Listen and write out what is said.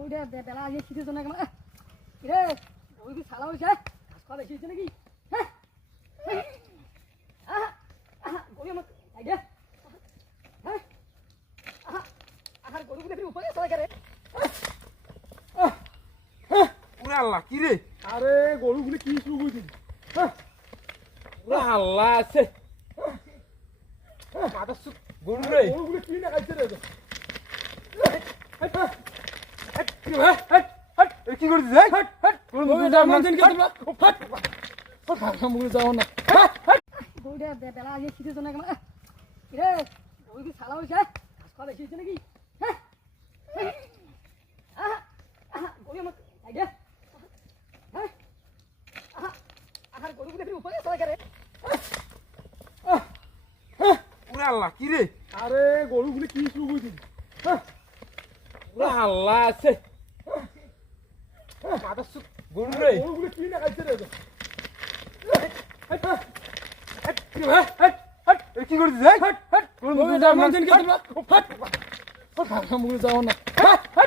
গরুটা বেলা আগে শীতের জন্য কেমন রে গরু কি ছালা হয়েছে ঘাস খাওয়া বেশি হয়েছে নাকি হ্যাঁ গরু আমার আইডিয়া হ্যাঁ আর গরুগুলো ফিরে উপরে চলে গেলে ওরে আল্লাহ কি রে আরে গরুগুলি কি শুরু করেছিস ওরে আল্লাহ আছে মাথা গরু রে গরুগুলি কি না খাইছে রে কি করছিস গরুটা বেলা আগে শীতের জন্য কেমন রে গরু কি ছালা হয়েছে ঘাস খাওয়া বেশি হয়েছে নাকি হ্যাঁ গরু আমার আইডিয়া হ্যাঁ আর গরুগুলো ফিরে উপরে চলে গেলে ওরে আল্লাহ কি রে আরে গরুগুলি কি শুরু করেছিস ওরে আল্লাহ আছে মাথা গরু রে গরুগুলি কি না খাইছে রে কি করছিস যাও না